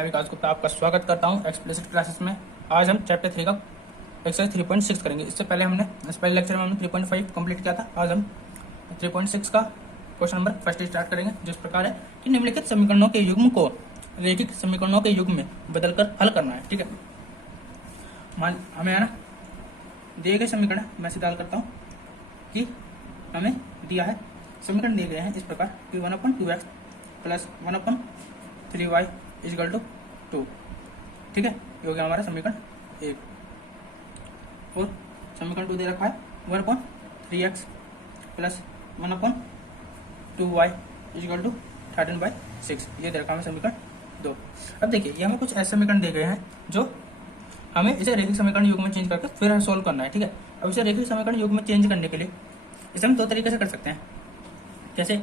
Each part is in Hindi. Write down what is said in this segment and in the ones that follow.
मैं विकास गुप्ता आपका स्वागत करता हूं एक्सप्लिसिट क्लासेस में। आज हम चैप्टर 3 का एक्सरसाइज 3.6 करेंगे। इससे पहले इस पहले लेक्चर में हमने 3.5 कंप्लीट किया था। आज हम 3.6 का क्वेश्चन नंबर फर्स्ट स्टार्ट करेंगे, जिस प्रकार है कि निम्नलिखित समीकरणों के युग्म को रैखिक समीकरणों के युग्म में बदलकर हल करना है। ठीक है, हमें है ना दिए गए समीकरण मैं सीधा हल करता हूँ कि हमें दिया है समीकरण दिए गए हैं इस प्रकार कि 1/2x plus 1/3y is equal to 2। ठीक है, ये हो गया हमारा समीकरण 1। और समीकरण 2 दे रखा है 1/3x plus 1/2y is equal to 13/6। ये दे रखा है समीकरण 2। अब देखिए, ये हमें कुछ ऐसे समीकरण दे गए हैं जो हमें इसे रैखिक समीकरण युग में चेंज करके फिर सोल्व करना है। ठीक है, अब इसे रैखिक समीकरण युग में चेंज करने के लिए इसे हम दो तरीके से कर सकते हैं। जैसे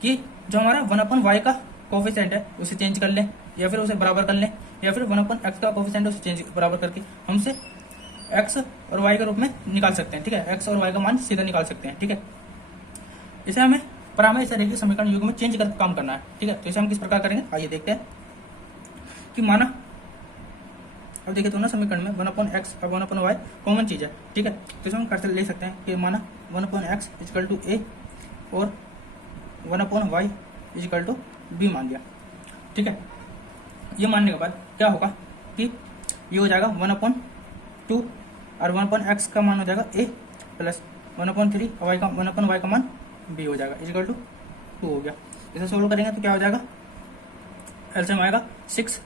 कि जो हमारा 1/y का कोफिशिएंट है उसे चेंज कर लें, या फिर उसे बराबर कर लें, या फिर 1/x का कोफिशिएंट उसे चेंज बराबर करके हम उसे x और y के रूप में निकाल सकते हैं। ठीक है, x और y का मान सीधा निकाल सकते हैं। ठीक है, इसे हमें इसे रैखिक समीकरण युग में चेंज करके काम करना है। ठीक है, तो इसे हम किस प्रकार करेंगे आइए देखते हैं। कि माना अब देखिए दोनों समीकरण में 1/x और 1/y कॉमन चीज है। ठीक है, तो इसे हम करते ले सकते हैं कि माना 1/x इजकल टू a और 1/y इजकल टू b मान लिया। ठीक है, ये मानने के बाद क्या होगा कि ये हो जाएगा 1/2 और 1/x का मान हो जाएगा a प्लस 1/3 y का 1/y का मान b हो जाएगा इजकल टू 2 हो गया। इसे सोल्व करेंगे तो क्या हो जाएगा, एलसीएम आएगा 6,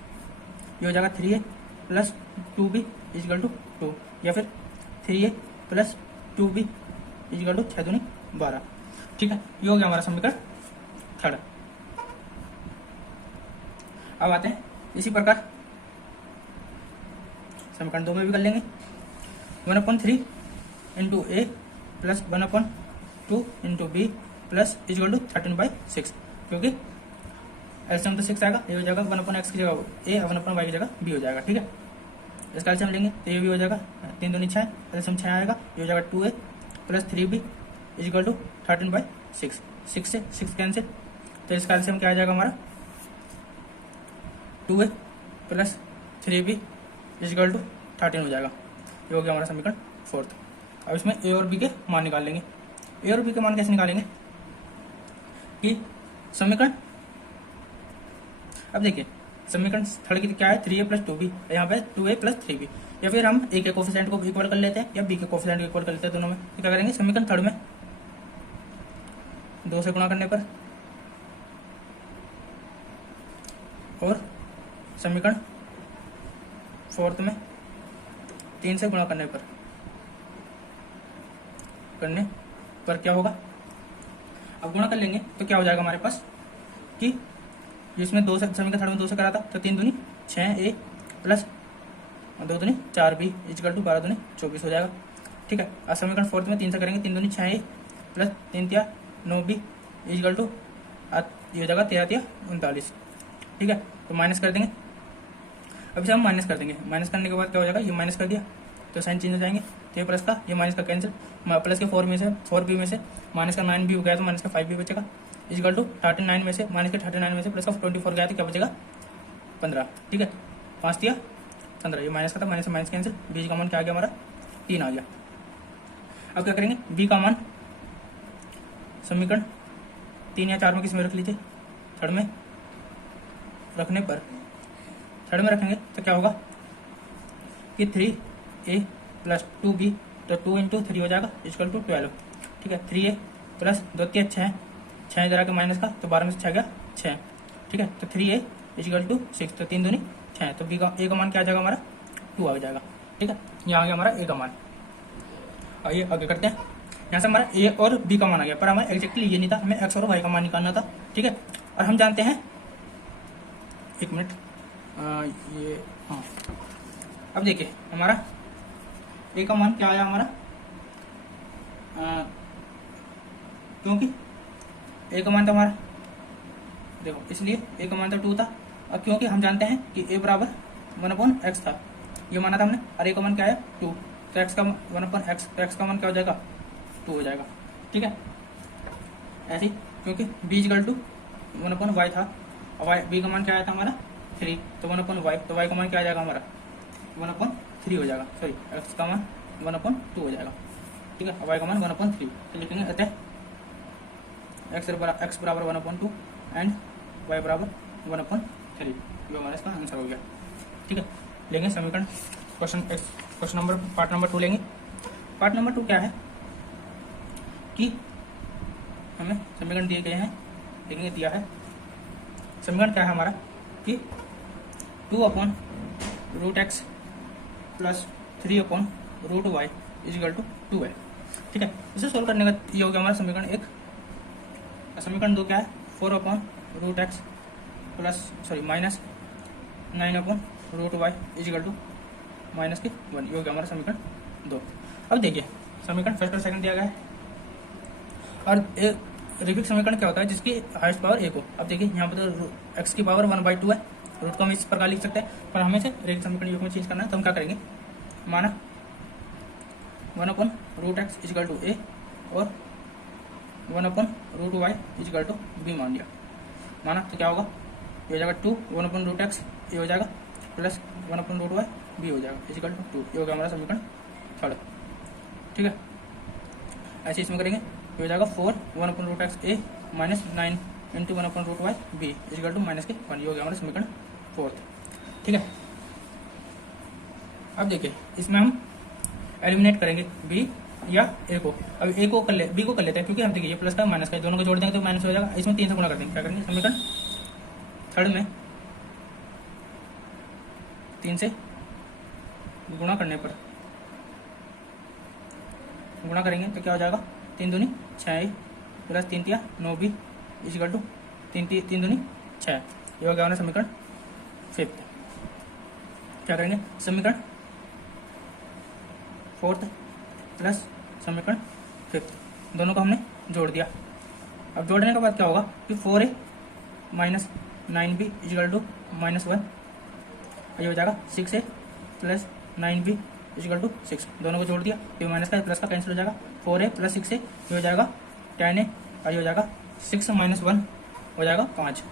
ये हो जाएगा 3a plus 2b is equal to 2, या फिर 3a plus 2b is equal to 6 दूनी 12। ठीक है, ये हो गया हमारा समीकरण 3। अब आते हैं इसी प्रकार समीकरण 2 में भी कर लेंगे। 1/3 into A plus 1/2 into B plus equal to 13/6, क्योंकि एलसीएम तो 6 आएगा, ये हो जाएगा 1/x की जगह ए और 1/y की जगह बी हो जाएगा। ठीक है, इसका एलसीएम लेंगे तो ये भी हो जाएगा 3 दूनी 6, एलसीएम 6 आएगा, ये हो जाएगा 2a plus 3b is equal to 13/6। 6 से 6 कैंसिल, तो इसका एलसीएम क्या आ जाएगा हमारा 2a plus 3b is equal to 13 हो जाएगा। ये हो गया हमारा समीकरण 4। अब इसमें a और b के मान निकाल लेंगे। a और b के मान कैसे निकालेंगे कि समीकरण, अब देखिए समीकरण थर्ड की क्या है 3a प्लस 2b, यहाँ पे 2a प्लस 3b, या फिर हम a के कोफिशिएंट को इक्वल कर लेते हैं या b के कोफिशिएंट को इक्वल कर लेते हैं। दोनों में तो क्या करेंगे, समीकरण थर्ड में 2 से गुणा करने पर और समीकरण फोर्थ में 3 से गुणा करने पर क्या होगा, अब गुणा कर लेंगे तो क्या हो जाएगा हमारे पास कि जिसमें 2 से समीकरण थर्ड में 2 से करा था तो 3 दूनी 6a प्लस 2 दूनी 4b इजकल टू 12 दूनी 24 हो जाएगा। ठीक है, अब समीकरण फोर्थ में 3 से करेंगे, 3 दूनी 6a प्लस 3 तिया 9b इजकल टू ये हो जाएगा 13 39। ठीक है, तो माइनस कर देंगे। अब इसे हम माइनस कर देंगे, माइनस करने के बाद क्या हो जाएगा, ये माइनस कर दिया तो साइन चेंज हो जाएंगे, तो ये प्लस का ये माइनस का कैंसिल, प्लस के 4b में से माइनस का 9b हो गया तो माइनस का 5b बचेगा इजकल टू 39 में से माइनस के 39 में से प्लस का 24 गया तो क्या बचेगा 15। ठीक है, 5 दिया 15, ये माइनस का था, माइनस से माइनस कैंसिल, b का मान क्या आ गया हमारा 3 आ गया। अब क्या करेंगे, b का मान समीकरण 3 या 4 में किस में रख लीजिए, थर्ड में रखने पर, थर्ड में रखेंगे तो क्या होगा कि 3a प्लस 2b, तो 2 इंटू 3 हो जाएगा इजकल टू 12। ठीक है, 3a प्लस 2 3 6 इधर आके माइनस का, तो 12 में से 6 गया 6। ठीक है, तो 3a इजकल टू 6, तो 3 दूनी 6, तो b का a का मान क्या आ जाएगा हमारा 2 आ जाएगा। ठीक है, यहाँ आ गया हमारा a का मान। आइए आगे करते हैं। यहाँ से हमारा a और b का मान आ गया, पर हमें एग्जैक्टली ये नहीं था, हमें x और y का मान निकालना था। ठीक है, और हम जानते हैं, एक मिनट, ये हाँ, अब देखिए हमारा a का मान क्या आया हमारा, क्योंकि a का मान था हमारा, देखो इसलिए a का मान तो 2 था। अब क्योंकि हम जानते हैं कि a बराबर 1/x था, ये माना था हमने, और a का मान क्या है 2, तो x का 1/x, तो x का मान क्या हो जाएगा 2 हो जाएगा। ठीक है, ऐसे क्योंकि b इजकल टू 1/y था, और b का मान क्या आया था हमारा 3, तो 1/y, तो y का मान क्या आ जाएगा हमारा 1/3 हो जाएगा, सॉरी x का मान 1/2 हो जाएगा, ठीक है। y का मान 1/3, तो लिखेंगे अतः x बराबर 1/2 एंड y बराबर 1/3, ये हमारा इसका आंसर हो गया, ठीक है। लेंगे समीकरण क्वेश्चन नंबर पार्ट नंबर 2 लेंगे। पार्ट नंबर 2 क्या है कि हमें समीकरण दिए गए हैं, देखेंगे दिया है समीकरण क्या है हमारा कि 2/√x plus 3/√y is equal to 2 है, ठीक है। इसे सोल्व करने का ये हो गया हमारा समीकरण 1। समीकरण 2 क्या है 4/√x plus minus 9/√y is equal to -1, ये हो गया हमारा समीकरण 2। अब देखिए समीकरण फर्स्ट और सेकंड दिया गया है, और रेखिक समीकरण क्या होता है जिसकी हाईएस्ट पावर 1 हो। अब देखिए यहाँ पर तो x की पावर 1/2 है, रूट को हम इस प्रकार लिख सकते हैं, पर हमें से रेखिक समीकरण योग में चेंज करना है, तो हम क्या करेंगे, माना 1/√x इजिकल टू a और 1/√y इजिकल टू b मान लिया। माना तो क्या होगा, ये हो जाएगा 2 1/√x ये हो जाएगा प्लस 1/√y b हो जाएगा इजिकल टू 2, ये हो गया हमारा समीकरण 3, ठीक है। ऐसे इसमें करेंगे, ये हो जाएगा 4 1/√x a minus 9 into 1/√y b equal to -1, ये हो गया हमारा समीकरण 4, ठीक है। अब देखिए इसमें हम एलिमिनेट करेंगे b या a को। अब a को b को कर लेते हैं, क्योंकि हम देखिए ये प्लस का माइनस का दोनों को जोड़ देंगे तो माइनस हो जाएगा, इसमें 3 से गुणा कर देंगे, क्या करेंगे समीकरण 3 में 3 से गुणा करने पर गुणा करेंगे तो क्या हो जाएगा 3 दूनी 6 प्लस 3 तिया 9 b इजिकल टू 3 दूनी 6, ये हो गया हमारा समीकरण 5। क्या करेंगे समीकरण 4 प्लस समीकरण 5, दोनों को हमने जोड़ दिया। अब जोड़ने के बाद क्या होगा कि 4a minus 9b is equal to -1, ये हो जाएगा 6a plus 9b is equal to 6, दोनों को जोड़ दिया, ये माइनस का प्लस का कैंसिल हो जाएगा, 4a प्लस 6a ये हो जाएगा 10a, और ये हो जाएगा 6 माइनस 1 हो जाएगा 5,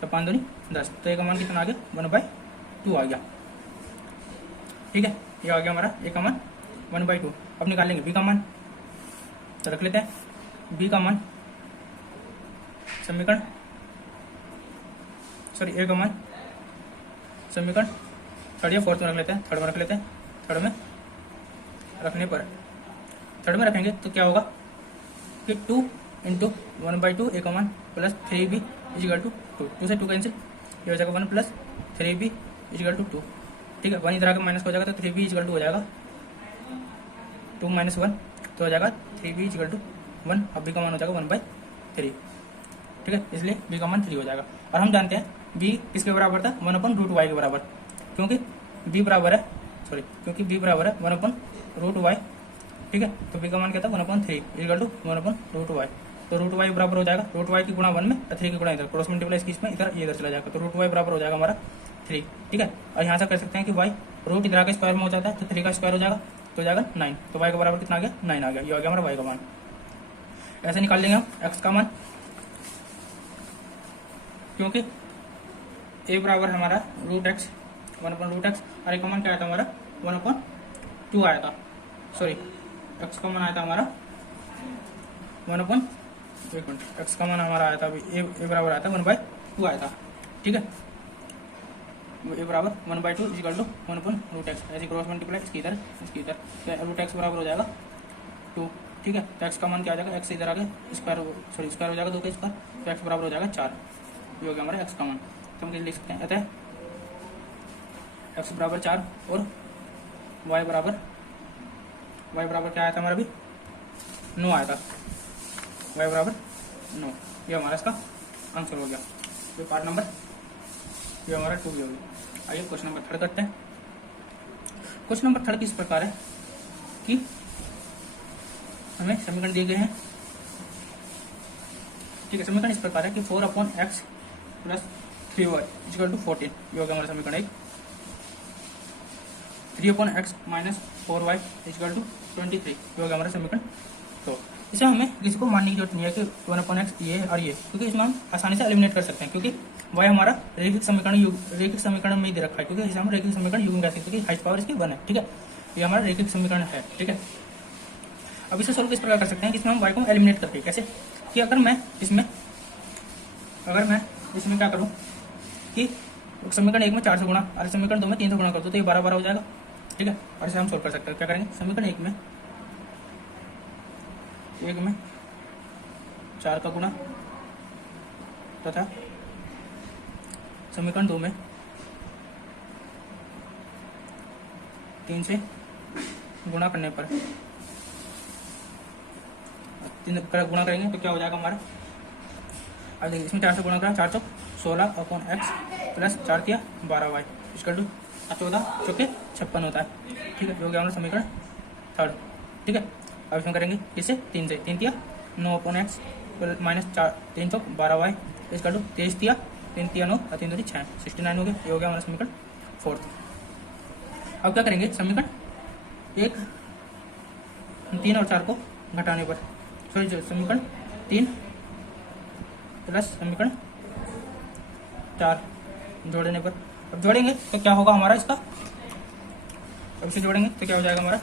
तो 5 दूनी 10, तो a का मान कितना आ गया 1/2 आ गया, ठीक है। ये आ गया हमारा a का मान 1/2। अब निकालेंगे b का मान, तो रख लेते हैं b का मान समीकरण a का मान समीकरण 3rd या 4th में रख लेते हैं, 3rd में रख लेते हैं। 3rd में रखने पर 3rd में रखेंगे तो क्या होगा कि 2 इंटू 1/2 a का मान प्लस 3b इजिकल टू 2 से 2 कैंसिल, ये हो जाएगा 1 प्लस 3b इजिकल टू 2, ठीक है। 1 इधर आकर माइनस हो जाएगा तो 3b इजिकल टू हो जाएगा 2 माइनस 1, तो हो जाएगा 3b इजिकल टू 1, अब b का मान हो जाएगा 1/3, ठीक है, इसलिए b का मान 3 हो जाएगा। और हम जानते हैं b किसके बराबर था 1/√y के बराबर, क्योंकि b बराबर है 1/√y, ठीक है। तो b का मान क्या था 1/3 इजिकल टू 1/√y, तो √y बराबर हो जाएगा √y की गुणा 1 में 3 की गुणा इधर क्रॉस मल्टीप्लाई इसकी इसमें इधर ये इधर चला जाएगा, तो √y बराबर हो जाएगा हमारा 3, ठीक है। और यहाँ से कर सकते हैं कि y रूट इधर आके स्क्वायर में हो जाता है, तो 3 का स्क्वायर हो जाएगा तो हो जाएगा 9, तो y का बराबर कितना आ गया 9 आ गया, ये आ गया हमारा y का मान। ऐसे निकाल लेंगे हम x का मान, क्योंकि a बराबर हमारा √x 1/√x, और a का मान क्या आया था हमारा 1/2 आया था, सॉरी x का मान आया था हमारा 1/1 x का मान हमारा आया था अभी a बराबर आया था 1/2 आया था, ठीक है। a बराबर 1/2 इजिकल टू 1/√x, ऐसे क्रॉस मल्टीप्लाई इसकी इधर √x बराबर हो जाएगा 2, ठीक है। तो x का मान क्या आ जाएगा, x इधर आगे स्क्वायर हो जाएगा 2 का स्क्वायर, तो x बराबर हो जाएगा 4, ये हो गया हमारा x का मान। तो हम लिख सकते हैं अतः x बराबर 4 और y बराबर क्या आया था हमारा अभी 9 आया था, y बराबर 9, ये हमारा इसका आंसर हो गया। ये पार्ट नंबर ये हमारा 2 भी हो गया। आइए क्वेश्चन नंबर 3 करते हैं। क्वेश्चन नंबर 3 किस प्रकार है कि हमें समीकरण दिए गए हैं, ठीक है। समीकरण इस प्रकार है कि 4/x plus 3y is equal to 14, ये हो गया हमारा समीकरण 1। 3/x minus 4y is equal to 23, ये हो गया हमारा समीकरण 2। इसे हमें किसी को मानने की जरूरत नहीं है कि 1/x ये और ये, क्योंकि इसमें हम आसानी से एलिमिनेट कर सकते हैं, क्योंकि y हमारा रैखिक समीकरण में ही दे रखा है, क्योंकि इसे हम रैखिक समीकरण युग्म कह सकते हैं, क्योंकि हाईएस्ट पावर इसकी 1 है। ठीक है, ये हमारा रैखिक समीकरण है। ठीक है, अब इसे सोल्व किस प्रकार कर सकते हैं कि इसमें हम y को एलिमिनेट करते हैं। कैसे कि अगर मैं इसमें क्या करूं कि समीकरण 1 में 4 से गुणा और समीकरण 2 में 3 से गुणा कर दो तो ये 12 हो जाएगा। ठीक है, और इसे हम सोल्व कर सकते हैं। क्या करेंगे, समीकरण 1 में 4 का गुणा तथा समीकरण 2 में 3 से गुणा करने पर 3 गुणा करेंगे तो क्या हो जाएगा हमारा। अब देखिए इसमें 4 से गुणा करा, 4 चौक 16/x प्लस 4 तिया 12y इक्वल टू 14 चौके 56 होता है। ठीक है, जो गया हमारा समीकरण 3। ठीक है, अब इसमें करेंगे इससे 3 से 3 तिया 9/x minus 3 Chowk 12y equal to 23 तिया 3 तिया 9 और 3 दूनी 6 69 हो गया। ये हो गया हमारा समीकरण 4। अब क्या करेंगे, समीकरण 1 3 और 4 को घटाने पर समीकरण 3 प्लस समीकरण 4 जोड़ने पर, अब जोड़ेंगे तो क्या होगा हमारा इसका, अब इसे जोड़ेंगे तो क्या हो जाएगा हमारा,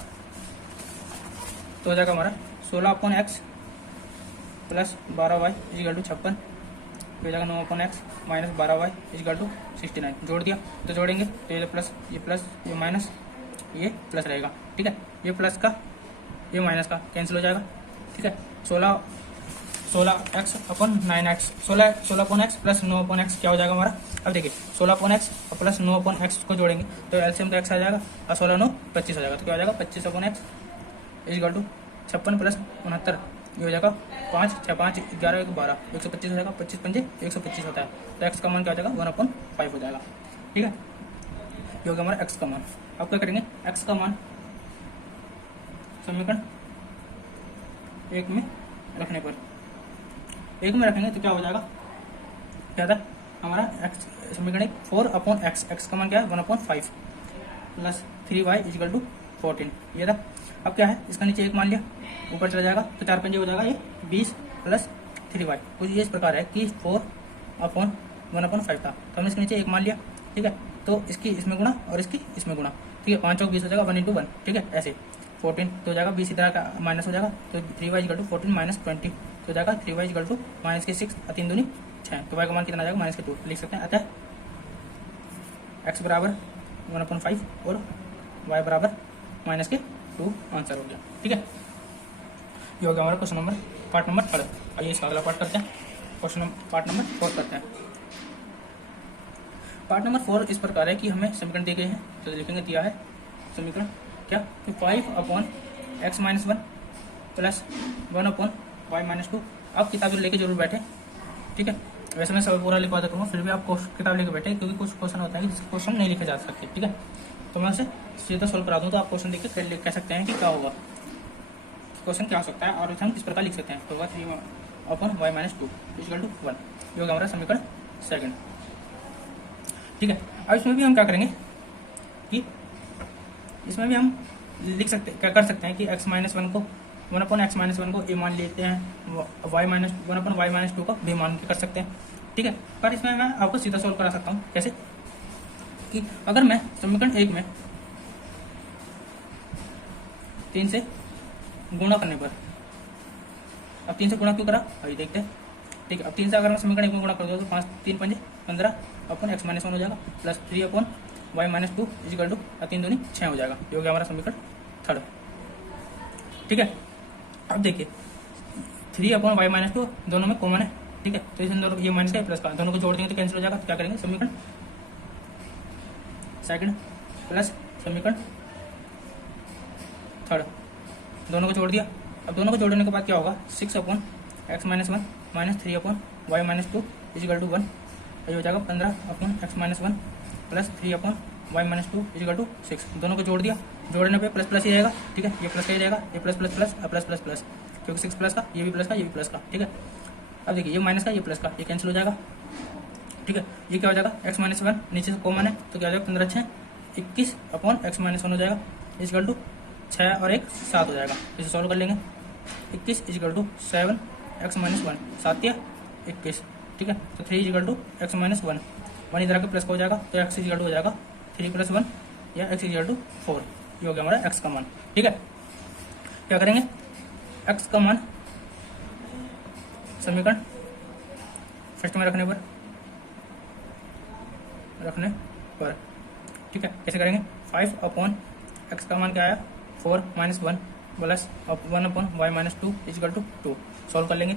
तो हो जाएगा हमारा 16/x plus 12y equal to 56, हो जाएगा 9/x minus 12y equal to 69। जोड़ दिया तो जोड़ेंगे तो ये प्लस ये माइनस ये प्लस रहेगा। ठीक है, ये प्लस का ये माइनस का कैंसिल हो जाएगा। ठीक है, 16x/9x 16/x प्लस 9/x क्या हो जाएगा हमारा। अब देखिए 16/x प्लस 9/x को जोड़ेंगे तो एलसीएम तो x आ जाएगा और 16 9 25 हो जाएगा, तो क्या हो जाएगा 25/x इक्वल टू 56 प्लस 69, ये हो जाएगा 5 6 5 11 1 12 125 हो जाएगा, 25 पंजे 125 होता है, तो x का मान क्या हो जाएगा 1/5 हो जाएगा। ठीक है, ये हो गया हमारा x का मान। अब क्या करेंगे, x का मान समीकरण 1 में रखने पर 1 में रखेंगे तो क्या हो जाएगा, क्या था हमारा x समीकरण 4/x, x का मान क्या है 1/5 प्लस 3y इक्वल टू 14 ये था। अब क्या है, इसका नीचे 1 मान लिया, ऊपर चला जाएगा तो 4 पंजे हो जाएगा ये 20 प्लस 3y, कुछ ये इस प्रकार है कि 4/1/5 था, तो हमने इसके नीचे 1 मान लिया। ठीक है, तो इसकी इसमें गुणा और इसकी इसमें गुणा। ठीक है, 5 चौक 20 हो जाएगा 1 × 1। ठीक है, ऐसे 14 तो हो जाएगा 20 इधर का माइनस हो जाएगा, तो 3y इक्वल टू 14 माइनस 20 तो हो जाएगा 3y इक्वल टू माइनस के 6 और 3 दूनी 6, तो y का मान कितना आ जाएगा माइनस के 2 लिख सकते हैं। अतः x बराबर 1/5 और y बराबर माइनस के 2 आंसर हो गया। ठीक है, ये हो गया हमारा क्वेश्चन नंबर पार्ट नंबर 3। आइए इसका अगला पार्ट करते हैं, पार्ट नंबर 4 करते हैं। पार्ट नंबर 4 इस प्रकार है कि हमें समीकरण दिए गए हैं, तो लिखेंगे दिया है समीकरण क्या कि 5/x-1 प्लस 1/y-2। आप किताब लेके जरूर बैठे। ठीक है, वैसे मैं सब पूरा लिखवा देता हूँ, फिर भी आप किताब लेके बैठे, क्योंकि कुछ क्वेश्चन होता है कि जिसके क्वेश्चन नहीं लिखे जा सकते। ठीक है, तो मैं उसे सीधा सोल्व करा दूँ, तो आप क्वेश्चन देख के कह सकते हैं कि क्या होगा, क्वेश्चन क्या हो सकता है, और इसे हम किस प्रकार लिख सकते हैं। तो होगा 3/y-2 इक्वल टू 1, ये होगा हमारा समीकरण 2। ठीक है, अब इसमें भी हम क्या करेंगे कि इसमें भी हम लिख सकते क्या कर सकते हैं कि x-1 को 1/x-1 को a मान लेते हैं, 1/y-2 को b मान के कर सकते हैं। ठीक है, पर इसमें मैं आपको सीधा सोल्व करा सकता हूँ। कैसे कि अगर मैं समीकरण 1 में 3 से गुणा करने पर, अब 3 से गुणा क्यों करा अभी देखते हैं। ठीक है, अब 3 से अगर मैं समीकरण 1 में गुणा कर दूँ तो 5 3 पंजे 15/x-1 हो जाएगा प्लस 3/y-2 इक्वल टू 3 दूनी 6 हो जाएगा, ये हो गया हमारा समीकरण 3। ठीक है, अब देखिए 3/y-2 दोनों में कॉमन है। ठीक है, तो इन दोनों ये माइनस का प्लस का दोनों को जोड़ देंगे तो कैंसिल हो जाएगा, तो क्या करेंगे समीकरण 2 प्लस समीकरण 3 दोनों को जोड़ दिया। अब दोनों को जोड़ने के बाद क्या होगा 6/x-1 minus 3/y-2 equal to 1, ये हो जाएगा 15/x-1 plus 3/y-2 equal to 6। दोनों को जोड़ दिया, जोड़ने पे प्लस प्लस ही रहेगा। ठीक है, ये प्लस का ही रहेगा, ये plus plus plus plus plus plus, क्योंकि 6 प्लस का, ये भी प्लस का, ये भी प्लस का। ठीक है, अब देखिए ये माइनस का, ये प्लस का, ये कैंसिल हो जाएगा। ठीक है, ये क्या हो जाएगा x-1 नीचे से कॉमन है तो क्या हो जाएगा 15/6 21/x-1 हो जाएगा इक्वल टू 6 और 1 7 हो जाएगा। इसे सॉल्व कर लेंगे 21 इक्वल टू 7x-1 7 या 21 ठीक है। तो 3 इजिकल टू एक्स माइनस 1, 1 इधर आके प्लस का हो जाएगा तो एक्स इजिकल टू हो जाएगा 3 + 1 या एक्स इजिकल टू 4। ये हो गया हमारा एक्स का मान। ठीक है, क्या करेंगे, एक्स का मान समीकरण फर्स्ट में रखने पर, ठीक है। कैसे करेंगे, 5/x का मान क्या आया 4 - 1 plus 1/y - 2 is equal to 2। Solve कर लेंगे,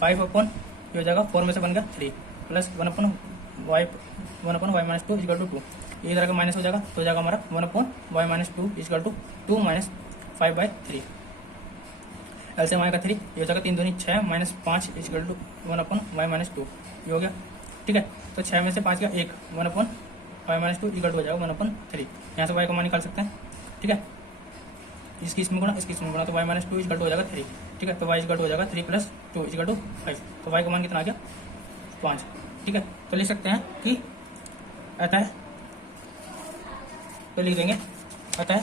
5 ये हो जाएगा 4 में से बन गया 3 प्लस 1/y - 2 इजिकल टू 2। ये इधर का माइनस हो जाएगा तो हो जाएगा हमारा 1/y - 2 इजिकल टू 2 - 5/3। एलसीएम आएगा 3, ये हो जाएगा 3 दूनी 6 - 5 इजिकल टू 1/y - 2। ये हो गया, ठीक है। तो 6 में से 5 गया 1, 1/y - 2 इजिकल टू हो जाएगा 1/3। यहाँ से y का मान निकाल सकते हैं, ठीक है। इसकी इसमें गुणा, इसकी इसमें गुणा, तो y - 2 इजिकल टू हो जाएगा 3, ठीक है। तो y इजिकल टू हो जाएगा 3 + 2 इजिकल टू 5। तो y का मान कितना आ गया 5, ठीक है। तो लिख सकते हैं कि अतः, तो लिख देंगे अतः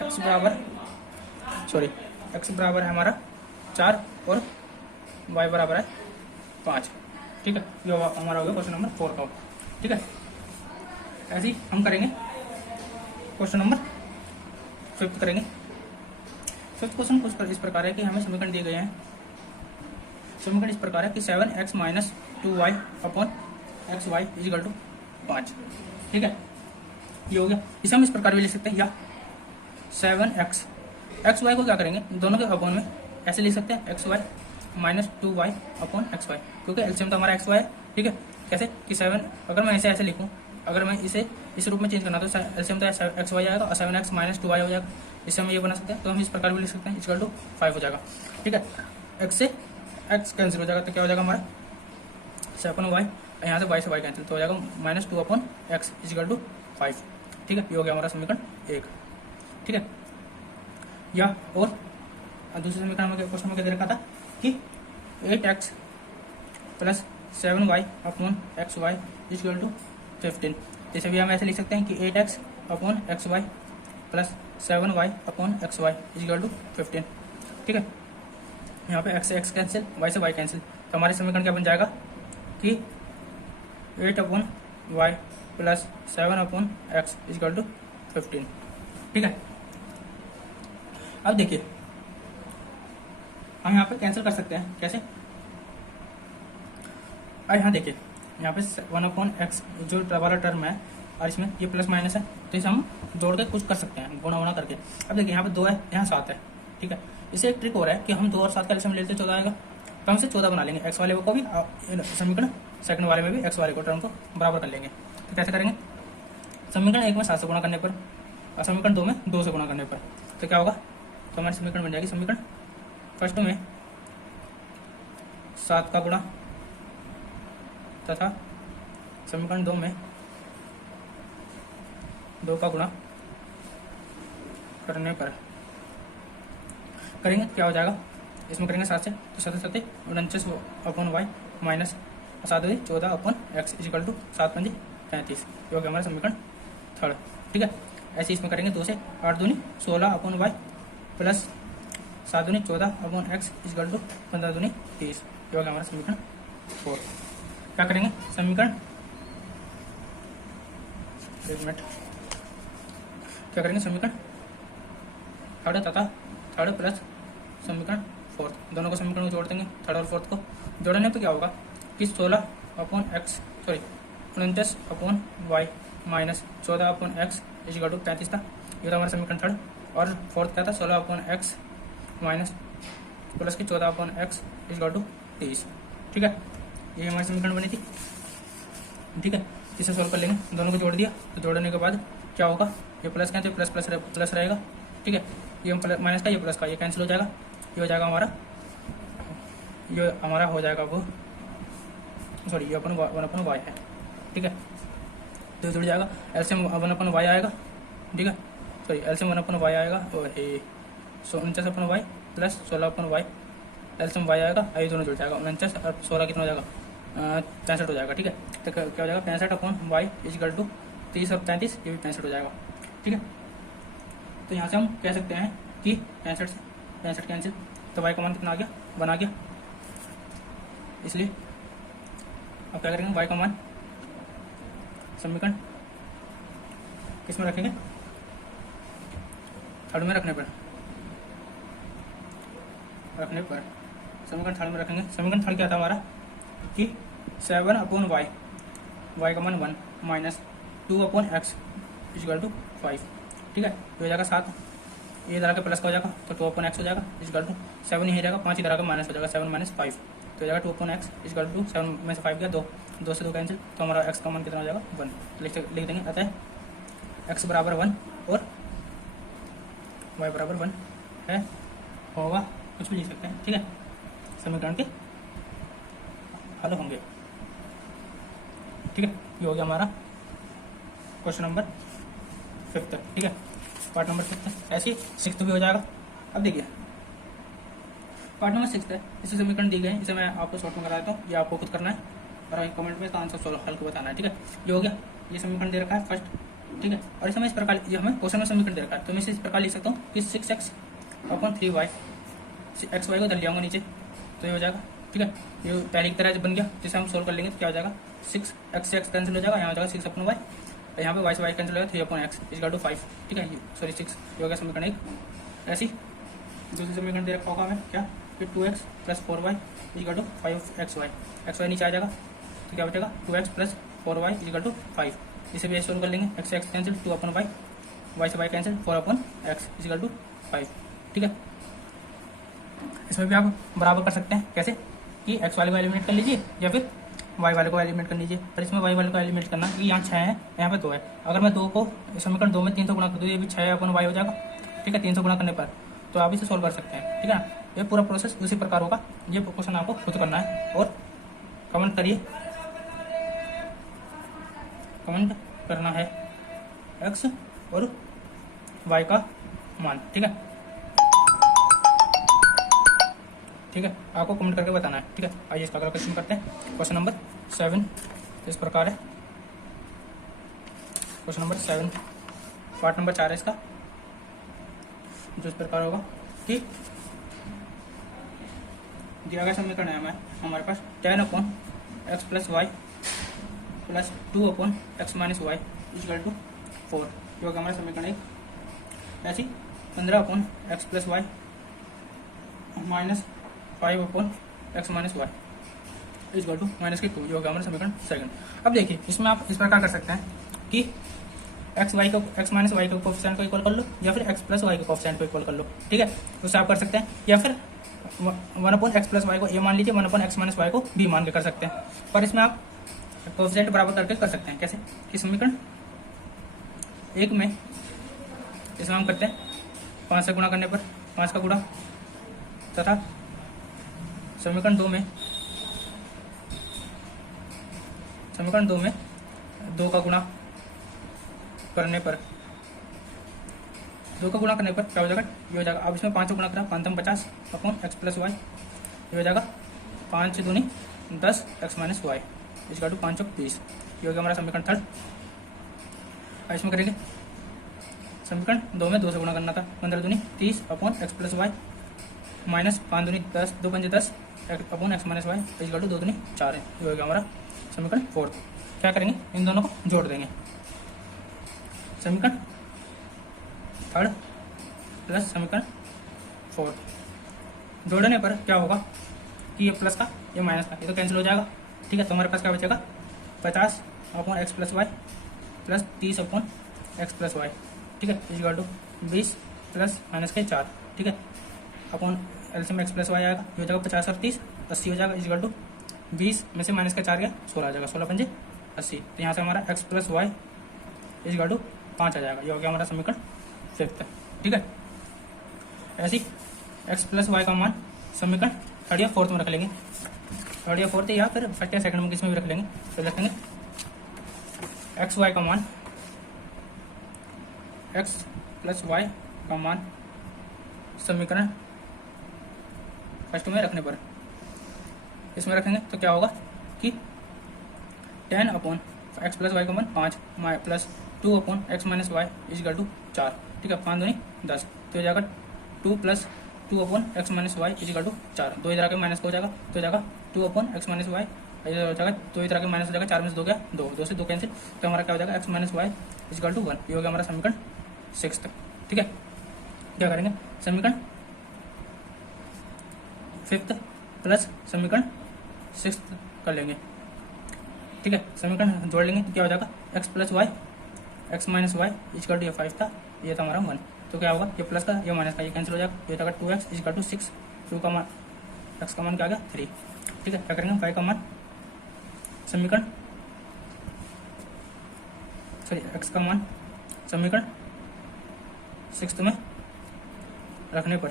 x बराबर है हमारा 4 और y बराबर है 5, ठीक है। ये हमारा हो गया क्वेश्चन नंबर 4 का, ठीक है। ऐसे ही हम करेंगे क्वेश्चन नंबर 5 करेंगे। 5th क्वेश्चन कुछ इस प्रकार है कि हमें समीकरण दिए गए हैं। समीकरण इस प्रकार है कि 7x - 2y upon xy is equal to 5, ठीक है। ये हो गया। इसे हम इस प्रकार भी लिख सकते हैं, या 7x, xy को क्या करेंगे, दोनों के अपॉन में ऐसे लिख सकते हैं xy - 2y अपॉन xy, क्योंकि एलसीएम तो हमारा xy है, ठीक है। कैसे कि 7, अगर मैं इसे ऐसे लिखूं, अगर मैं इसे इस रूप में चेंज करना तो एलसीएम तो xy आएगा और 7x - 2y हो जाएगा। इससे हम ये बना सकते हैं, तो हम इस प्रकार भी लिख सकते हैं, इक्वल टू 5 हो जाएगा, ठीक है। x से x कैंसिल हो जाएगा तो क्या हो जाएगा हमारा 7y, यहाँ से y से y कैंसिल तो हो जाएगा -2/x इक्वल टू 5, ठीक है। ये हो गया हमारा समीकरण 1, ठीक है। या और दूसरे समीकरण में क्वेश्चन में क्या दे रखा था कि 8x + 7y upon xy equal to 15। जैसे भी हम ऐसे लिख सकते हैं कि 8x upon xy plus 7y upon xy equal to 15, ठीक है। यहाँ पे x से x कैंसिल, y से y कैंसिल, तो हमारे समीकरण क्या बन जाएगा कि 8/y plus 7/x equal to 15, ठीक है। अब देखिए हम यहाँ पे कैंसिल कर सकते हैं, कैसे, अब यहाँ देखिए यहाँ पे 1/x जो वाला टर्म है और इसमें ये प्लस माइनस है, तो इसे हम जोड़ के कुछ कर सकते हैं, गुणा करके। अब देखिए यहाँ पे 2 है, यहाँ 7 है, ठीक है। इसे एक ट्रिक और है कि हम 2 और 7 का एलसीएम लेते 14 आएगा, तो हम इसे 14 बना लेंगे। एक्स वाले को भी समीकरण सेकंड वाले में भी एक्स वाले को टर्म को बराबर कर लेंगे। तो कैसे करेंगे, समीकरण 1 में 7 से गुणा करने पर और समीकरण 2 में 2 से गुणा करने पर तो क्या होगा, तो हमारी समीकरण बन जाएगी, समीकरण फर्स्ट में 7 का गुणा तथा समीकरण 2 में 2 का गुणा करने पर करेंगे क्या हो जाएगा, इसमें करेंगे 7 से, तो 7 7 49/y minus 7 14/x equal to 7 5 35। ये हो गया हमारा समीकरण 3, ठीक है। ऐसे इसमें करेंगे 2 से, 8 दूनी 16/y प्लस 7 दूनी 14/x इक्वल टू 15 दूनी 30। ये हो गया हमारा समीकरण 4। क्या करेंगे, समीकरण 1 मिनट, क्या करेंगे, समीकरण 3 तथा 3 प्लस समीकरण 4, दोनों को समीकरण को जोड़ देंगे, 3 और 4 को जोड़ने तो क्या होगा कि 49/y minus 14/x equal to 35 था। ये तो हमारा समीकरण 3, और 4 क्या था 16/x माइनस प्लस की 14/x इक्वल टू 30, ठीक है। ये हमारी समीकरण बनी थी, ठीक है। इसे सॉल्व कर लेंगे, दोनों को जोड़ दिया, तो जोड़ने के बाद क्या होगा, ये प्लस क्या है, प्लस प्लस प्लस रहेगा, ठीक है। ये माइनस का, ये प्लस का, ये कैंसिल हो जाएगा, ये हो जाएगा हमारा, ये हमारा हो जाएगा वो, सॉरी ये अपन वाई है, ठीक है। तो जुड़ जाएगा, एलसीएम 1/y आएगा, ठीक है। सॉरी एलसीएम 1/y आएगा और 49/y plus 16/y, LCM y आएगा, ये दोनों जुड़ जाएगा, 49 और 16 कितना हो जाएगा 65 हो जाएगा, ठीक है। तो क्या हो जाएगा 65/y इक्वल टू 30 और 35, ये भी 65 हो जाएगा, ठीक है। तो यहाँ से हम कह सकते हैं कि 65 से 65 कैंसिल, तो y का मान कितना आ गया 1 आ गया, इसलिए अब क्या करेंगे, y का मान समीकरण किस में रखेंगे, थर्ड में रखने पर समीकरण थर्ड में रखेंगे। समीकरण थर्ड क्या था हमारा कि 7/y, y का मान 1 माइनस 2/x इक्वल टू 5, ठीक है। तो हो जाएगा 7, ये इधर आके प्लस का हो जाएगा तो 2/x हो जाएगा इक्वल टू 7 ही रहेगा, 5 इधर आके माइनस हो जाएगा, 7 माइनस 5 तो हो जाएगा 2/x इक्वल टू 7 में से 5 गया 2 से 2 कैंसिल, तो हमारा x का मान कितना हो जाएगा 1 लिख देंगे। अतः x बराबर 1 और y बराबर 1 है, होगा, कुछ भी लिख सकते हैं, ठीक है। समीकरण के हल होंगे, ठीक है। ये हो गया हमारा क्वेश्चन नंबर 5, ठीक है, पार्ट नंबर 5। ऐसे ही 6 भी हो जाएगा। अब देखिए पार्ट नंबर 6 है, इसे समीकरण दी गए हैं, इसे मैं आपको शॉर्ट में करा देता हूँ, ये आपको खुद करना है और कमेंट में इसका आंसर सोल्व हल को बताना है, ठीक है। ये हो गया, ये समीकरण दे रखा है फर्स्ट, ठीक है। और इसे मैं इस प्रकार, ये हमें क्वेश्चन में समीकरण दे रखा है तो मैं इसे इस प्रकार लिख सकता हूँ कि 6x/3y, एक्स वाई को धर लिया होगा नीचे, तो ये हो जाएगा, ठीक है। ये पहले की तरह जब बन गया, जिसे हम सोल्व कर लेंगे तो क्या हो जाएगा, 6x से x कैंसिल हो जाएगा, यहाँ हो जाएगा 6/y, और यहाँ पे y से y कैंसिल हो जाएगा 3/x इक्वल टू 5, ठीक है। सॉरी 6, ये हो गया समीकरण 1। ऐसी दूसरी समीकरण दे रखा होगा हमें क्या, फिर 2x + 4y equal to 5xy, xy नीचे आ जाएगा तो क्या बचेगा 2x + 4y इक्वल टू 5, इसे भी सोल्व कर लेंगे, x से x कैंसिल 2/y, y से y cancel 4/x equal to 5, ठीक है। इसमें भी आप बराबर कर सकते हैं, कैसे कि x वाले को एलिमिनेट कर लीजिए या फिर y वाले को एलिमिनेट कर लीजिए। पर इसमें y वाले को एलिमिनेट करना, क्योंकि यहाँ 6 है, यहाँ पे 2 है। अगर मैं 2 को समीकरण 2 में 3 से गुणा कर दूँ, ये भी 6/y हो जाएगा, ठीक है, 3 से गुणा करने पर, तो आप इसे सोल्व कर सकते हैं, ठीक है ना। ये पूरा प्रोसेस उसी प्रकार होगा, ये क्वेश्चन आपको खुद करना है और कमेंट करिए, कमेंट करना है x और y का मान, ठीक है, ठीक है, आपको कमेंट करके बताना है, ठीक है। आइए इसका अगला क्वेश्चन करते हैं। क्वेश्चन नंबर 7 इस प्रकार है, क्वेश्चन नंबर 7 पार्ट नंबर 4 है इसका, जो इस प्रकार होगा कि दिया गया समीकरण है हमारे पास 10/x + y + 2/x - y equal to 4, जो कि हमारा समीकरण 1। ऐसी 15/x + y minus 5/x - y equal to -2, जो होगा हमारा समीकरण 2। अब देखिए इसमें आप इस प्रकार कर सकते हैं कि x - y के कोएफिशिएंट को इक्वल कर लो या फिर x + y के कोएफिशिएंट को इक्वल कर लो, ठीक है। उससे आप कर सकते हैं, या फिर 1/x + y को a मान लीजिए, 1/x - y को b मान के कर सकते हैं। पर इसमें आप कोएफिशिएंट बराबर करके कर सकते हैं, कैसे कि समीकरण 1 में इसमें हम करते हैं 5 से गुणा करने पर 5 का गुणा, तथा समीकरण 2 में 2 का गुणा करने पर क्या हो जाएगा, ये हो जाएगा। अब इसमें 5 को गुणा करा 5 50/x + y, ये हो जाएगा 5 दूनी 10x - y इक्वल टू 5 × 20, ये हो गया हमारा समीकरण 3। अब इसमें करेंगे समीकरण 2 में 2 से गुणा करना था, 15 दूनी 30/x + y माइनस 5 दूनी 10, 2 पंजे 10/x - y इक्वल टू 2 दूनी 4 है, ये हो गया हमारा समीकरण 4। क्या करेंगे, इन दोनों को जोड़ देंगे, समीकरण 3 प्लस समीकरण 4 जोड़ने पर क्या होगा कि ये प्लस का ये माइनस का, ये तो कैंसिल हो जाएगा, ठीक है। तो हमारे पास क्या बचेगा 50/x + y plus 30/x + y, ठीक है, इक्वल टू 20 प्लस माइनस के 4, ठीक है, अपॉन एलसीएम x + y आएगा, ये हो जाएगा 50 और 30 80 हो जाएगा इक्वल टू 20 में से माइनस का 4 गया 16 आ जाएगा, 16 पंजे 80, तो यहाँ से हमारा x + y इक्वल टू 5 आ जाएगा, ये हो गया हमारा समीकरण 5, ठीक है। ऐसे ही x + y का मान समीकरण 3rd या 4th में रख लेंगे, 3rd या 4th या फिर 1st या 2nd में किसमें भी रख लेंगे, तो रखेंगे x y का मान, x + y का मान समीकरण 1st में रखने पर इसमें रखेंगे तो क्या होगा कि 10/x + y का मान 5 plus 2/x - y equal to 4, ठीक है, 5 दूनी 10, तो हो जाएगा 2 + 2 upon x minus y equal to 4, 2 इधर आके माइनस हो जाएगा तो जाएगा 2 अपॉन एक्स माइनस वाई, इधर हो जाएगा 2 इधर आके माइनस हो जाएगा, 4 में से 2 गया 2, 2 से 2 कैंसिल, तो हमारा क्या हो जाएगा x minus y equal to 1। ये हो गया हमारा समीकरण 6। ठीक है, क्या करेंगे समीकरण 5 प्लस समीकरण 6 कर लेंगे। ठीक है, समीकरण जोड़ लेंगे तो क्या हो जाएगा x plus y x minus y equal to ये 5 था, ये था हमारा 1, तो क्या होगा ये प्लस का ये माइनस का ये कैंसिल हो जाएगा, ये जाएगा 2x इजिकल टू 6, 2 का मान x का मान क्या आ गया 3। ठीक है, क्या करेंगे y का मान समीकरण x का मान समीकरण 6 में रखने पर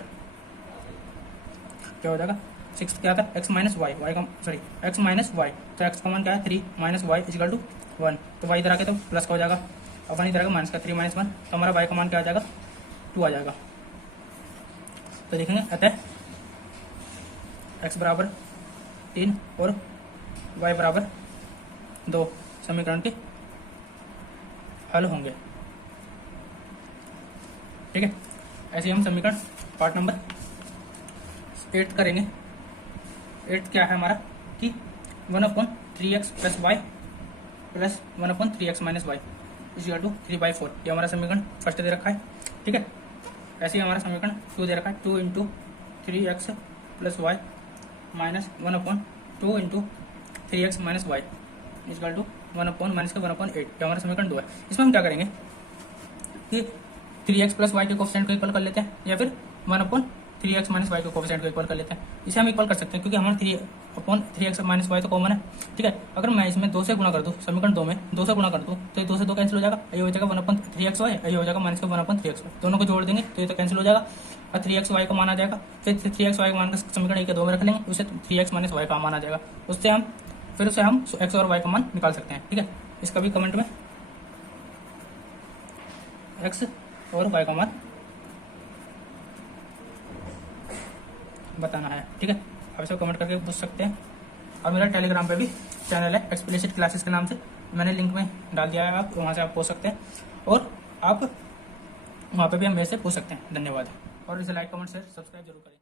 क्या हो जाएगा 6 क्या था x minus y, x minus y, तो x का मान क्या है 3 माइनस वाई इजिकल टू 1, तो y इधर आके तो प्लस का हो जाएगा, अब 1 इधर आएगा माइनस का 3 माइनस 1, तो हमारा y का मान क्या आ जाएगा 2 आ जाएगा। तो देखेंगे अतः x बराबर 3 और y बराबर 2 समीकरण के हल होंगे। ठीक है, ऐसे हम समीकरण पार्ट नंबर 8 करेंगे। 8 क्या है हमारा कि 1/3x plus y plus 1/3x minus y equal to 3/4, ये हमारा समीकरण फर्स्ट दे रखा है। ठीक है, ऐसे ही हमारा समीकरण 2 दे रखा है 2 into 3x plus y minus 1/2 into 3x minus y equal to 1 minus का 1/8, ये हमारा समीकरण 2 है। इसमें हम क्या करेंगे कि 3x प्लस वाई के कोफिशिएंट को इक्वल कर लेते हैं या फिर 1/3x माइनस वाई के कोफिशिएंट को इक्वल कर लेते हैं। इसे हम इक्वल कर सकते हैं क्योंकि हमारा 3/3x माइनस वाई तो कॉमन है। ठीक है, अगर मैं इसमें 2 से गुणा कर दूं, समीकरण 2 में 2 से गुणा कर दूं तो ये 2 से 2 कैंसिल हो जाएगा, ये हो जाएगा 1/3x वाई, ये हो जाएगा माइनस का 1/3x वाई, दोनों को जोड़ देंगे तो ये तो कैंसिल हो जाएगा और 3x वाई का मान आ जाएगा। फिर 3x वाई का मान का समीकरण 1 के 2 में रख लेंगे, उससे 3x माइनस वाई का मान आ जाएगा, उससे हम फिर उसे हम x और y का मान निकाल सकते हैं। ठीक है, इसका भी कमेंट में x और y का मान बताना है। ठीक है, आप इसे कमेंट करके पूछ सकते हैं। और मेरा टेलीग्राम पे भी चैनल है एक्सप्लिसिट क्लासेस के नाम से, मैंने लिंक में डाल दिया है, आप वहाँ से आप पूछ सकते हैं और आप वहाँ पे भी हम मेरे से पूछ सकते हैं। धन्यवाद, और इसे लाइक कमेंट शेयर सब्सक्राइब जरूर करें।